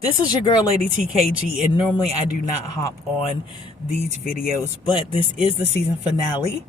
This is your girl, Lady TKG, and normally I do not hop on these videos, but this is the season finale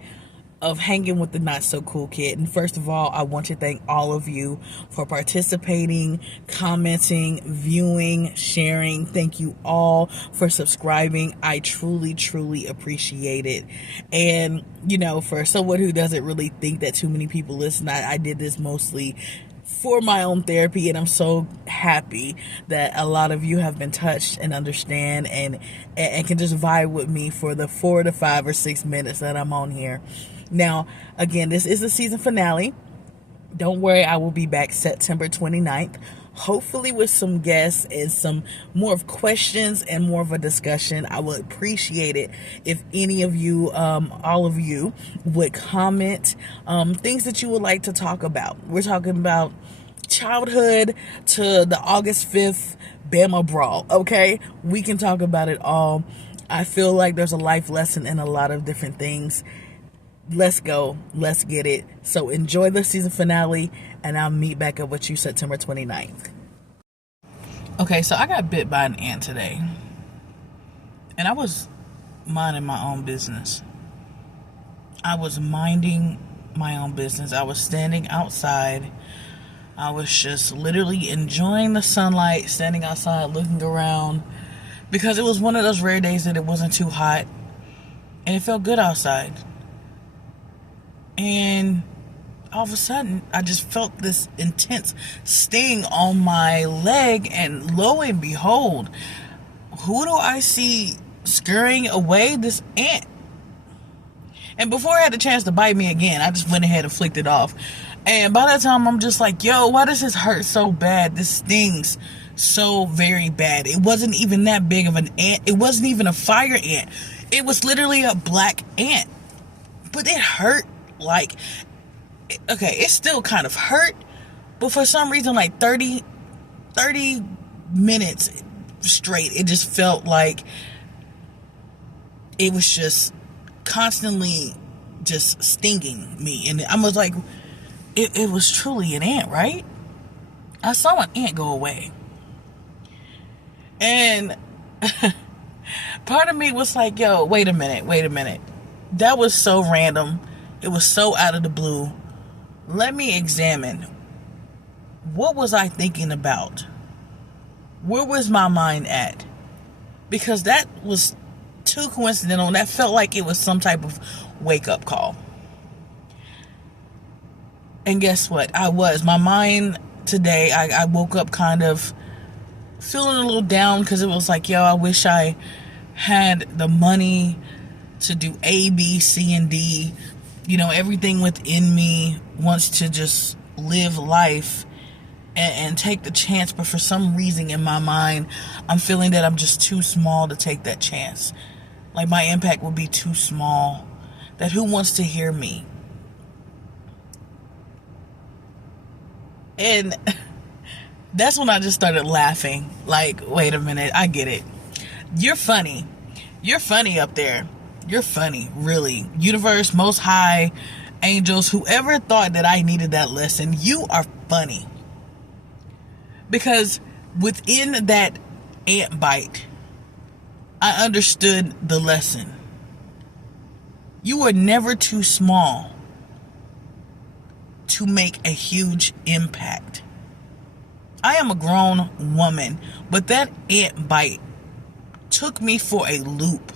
of Hanging with the Not So Cool Kid. And first of all, I want to thank all of you for participating, commenting, viewing, sharing. Thank you all for subscribing. I truly, truly appreciate it. And, you know, for someone who doesn't really think that too many people listen, I did this mostly for my own therapy, and I'm so happy that a lot of you have been touched and understand and can just vibe with me for the 4 to 5 or 6 minutes that I'm on here. Now, again, this is the season finale. Don't worry, I will be back September 29th, hopefully with some guests and some more of questions and more of a discussion. I would appreciate it if any of you, all of you, would comment things that you would like to talk about. We're talking about childhood to the August 5th Bama Brawl, okay? We can talk about it all. I feel like there's a life lesson in a lot of different things. Let's go. Let's get it. So enjoy the season finale, and I'll meet back up with you September 29th. Okay, so I got bit by an ant today. And I was minding my own business. I was minding my own business. I was standing outside. I was just literally enjoying the sunlight, standing outside, looking around. Because it was one of those rare days that it wasn't too hot. And it felt good outside. And all of a sudden, I just felt this intense sting on my leg, and lo and behold, who do I see scurrying away? This ant. And before it had a chance to bite me again, I just went ahead and flicked it off. And by that time, I'm just like, yo, why does this hurt so bad? This stings so very bad. It wasn't even that big of an ant. It wasn't even a fire ant. It was literally a black ant. But it hurt. Like, okay, it still kind of hurt, but for some reason, like 30 minutes straight, it just felt like it was just constantly just stinging me. And I was like, it was truly an ant, right? I saw an ant go away. And part of me was like, yo, wait a minute. That was so random. It was so out of the blue. Let me examine. What was I thinking about? Where was my mind at? Because that was too coincidental. That felt like it was some type of wake-up call. And guess what? My mind today, I woke up kind of feeling a little down because it was like, yo, I wish I had the money to do A, B, C, and D. You know, everything within me wants to just live life and take the chance. But for some reason in my mind, I'm feeling that I'm just too small to take that chance. Like my impact will be too small. That who wants to hear me? And that's when I just started laughing. Like, wait a minute, I get it. You're funny. You're funny up there. You're funny, really. Universe, Most High, angels, whoever thought that I needed that lesson, you are funny. Because within that ant bite, I understood the lesson. You are never too small to make a huge impact. I am a grown woman, but that ant bite took me for a loop.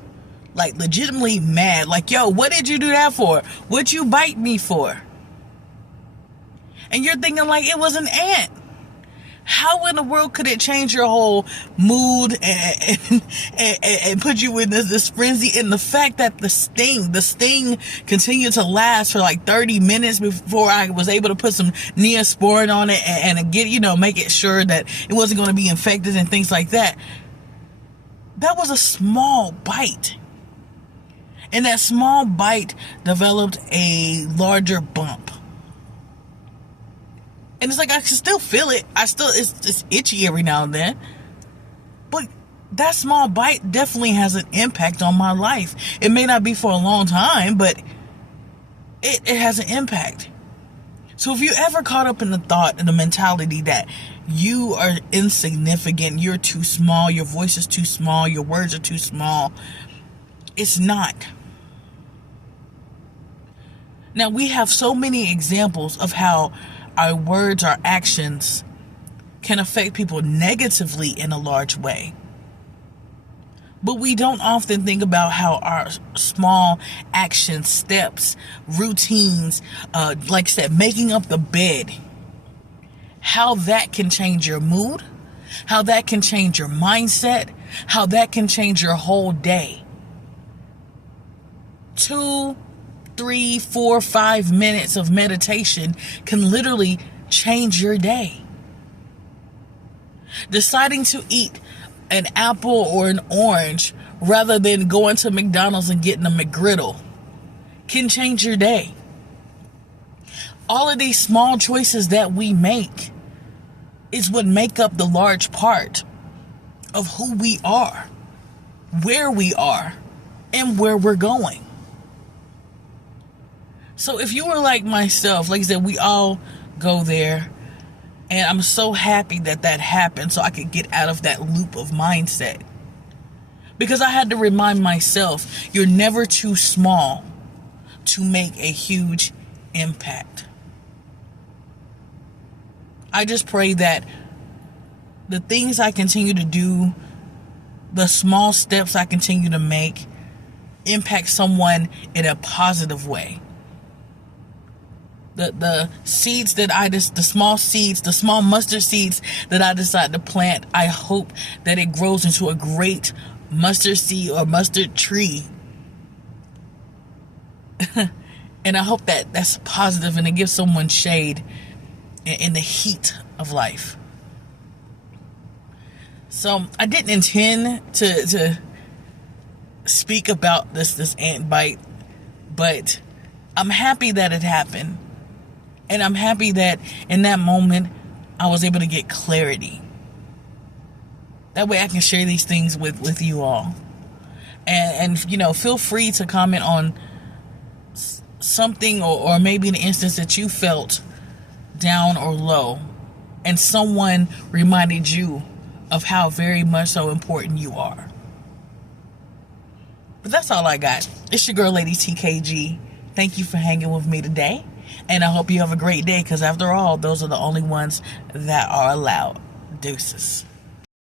Like, legitimately mad. Like, yo, what did you do that for? What'd you bite me for? And you're thinking, like, it was an ant. How in the world could it change your whole mood and put you in this frenzy? And the fact that the sting continued to last for like 30 minutes before I was able to put some Neosporin on it and get, make it sure that it wasn't going to be infected and things like that. That was a small bite. And that small bite developed a larger bump. And it's like, I can still feel it. It's itchy every now and then. But that small bite definitely has an impact on my life. It may not be for a long time, but it has an impact. So if you ever caught up in the thought and the mentality that you are insignificant, you're too small, your voice is too small, your words are too small. It's not. Now, we have so many examples of how our words, our actions can affect people negatively in a large way. But we don't often think about how our small action steps, routines, like I said, making up the bed, how that can change your mood, how that can change your mindset, how that can change your whole day. 2, 3, 4, 5 minutes of meditation can literally change your day. Deciding to eat an apple or an orange rather than going to McDonald's and getting a McGriddle can change your day. All of these small choices that we make is what make up the large part of who we are, where we are, and where we're going. So if you were like myself, like I said, we all go there. And I'm so happy that happened so I could get out of that loop of mindset. Because I had to remind myself, you're never too small to make a huge impact. I just pray that the things I continue to do, the small steps I continue to make, impact someone in a positive way. The seeds that the small seeds, the small mustard seeds that I decide to plant, I hope that it grows into a great mustard seed or mustard tree. And I hope that that's positive and it gives someone shade in the heat of life. So I didn't intend to speak about this ant bite, but I'm happy that it happened. And I'm happy that in that moment, I was able to get clarity. That way I can share these things with you all. And you know, feel free to comment on something or maybe an instance that you felt down or low. And someone reminded you of how very much so important you are. But that's all I got. It's your girl, Lady TKG. Thank you for hanging with me today. And I hope you have a great day, because after all, those are the only ones that are allowed. Deuces.